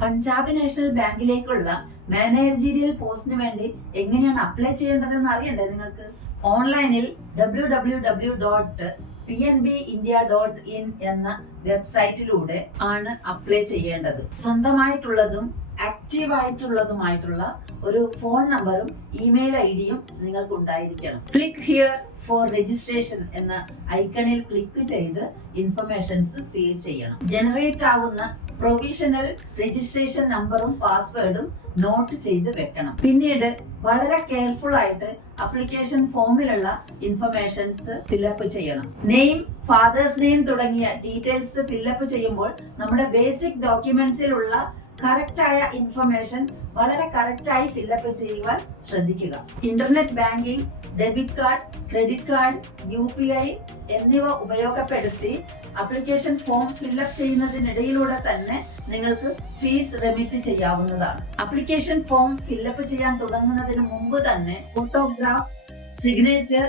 Punjab national ബാങ്കിലേക്കുള്ള managerial പോസ്റ്റിന് വേണ്ടി എങ്ങനെയാണ് അപ്ലൈ ചെയ്യേണ്ടതെന്ന് അറിയണ്ടേ നിങ്ങൾക്ക്? ഓൺലൈനിൽ www.pnbindia.in എന്ന വെബ്സൈറ്റിലൂടെ ആണ് അപ്ലൈ ചെയ്യേണ്ടത്. സ്വന്തമായിട്ടുള്ളതും ആക്റ്റീവ് ആയിട്ടുള്ളതുമായിട്ടുള്ള ഒരു ഫോൺ നമ്പറും ഇമെയിൽ ഐഡിയും നിങ്ങൾക്ക് ഉണ്ടായിരിക്കണം. ക്ലിക്ക് ഹിയർ ഫോർ രജിസ്ട്രേഷൻ എന്ന ഐക്കണിൽ ക്ലിക്ക് ചെയ്ത് ഇൻഫർമേഷൻസ് ഫീഡ് ചെയ്യണം. ജനറേറ്റ് ആവുന്ന പ്രൊവിഷണൽ രജിസ്ട്രേഷൻ നമ്പറും പാസ്വേഡും നോട്ട് ചെയ്ത് വെക്കണം. പിന്നീട് വളരെ കെയർഫുൾ ആയിട്ട് അപ്ലിക്കേഷൻ ഫോമിലുള്ള ഇൻഫർമേഷൻസ് ഫില്ലപ്പ് ചെയ്യണം. നെയിം, ഫാദേഴ്സ് നെയിം തുടങ്ങിയ ഡീറ്റെയിൽസ് ഫില്ലപ്പ് ചെയ്യുമ്പോൾ നമ്മുടെ ബേസിക് ഡോക്യുമെന്റ്സിലുള്ള കറക്റ്റായ ഇൻഫർമേഷൻ വളരെ കറക്റ്റായി ഫില്ലപ്പ് ചെയ്യുവാൻ ശ്രദ്ധിക്കുക. Internet banking, debit card, credit card, UPI എന്നിവ ഉപയോഗപ്പെടുത്തി അപ്ലിക്കേഷൻ ഫോം ഫില്ലപ്പ് ചെയ്യുന്നതിനിടയിലൂടെ തന്നെ നിങ്ങൾക്ക് ഫീസ് റെമിറ്റ് ചെയ്യാവുന്നതാണ്. അപ്ലിക്കേഷൻ ഫോം ഫില്ലപ്പ് ചെയ്യാൻ തുടങ്ങുന്നതിന് മുമ്പ് തന്നെ photograph, signature,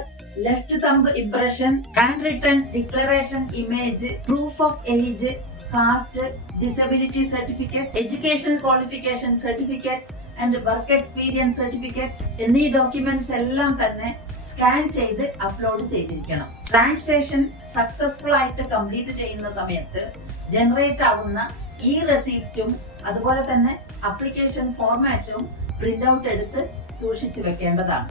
left thumb impression, hand written declaration image, proof of age, caste, disability certificate, education qualification certificates and work experience certificate എന്നീ ഡോക്യുമെന്റ്സ് എല്ലാം തന്നെ സ്കാൻ ചെയ്ത് അപ്ലോഡ് ചെയ്തിരിക്കണം. ട്രാൻസാക്ഷൻ സക്സസ്ഫുൾ ആയിട്ട് കംപ്ലീറ്റ് ചെയ്യുന്ന സമയത്ത് ജനറേറ്റ് ആവുന്ന ഈ റെസിപ്റ്റും അതുപോലെ തന്നെ അപ്ലിക്കേഷൻ ഫോർമാറ്റും പ്രിന്റ് ഔട്ട് എടുത്ത് സൂക്ഷിച്ചു വെക്കേണ്ടതാണ്.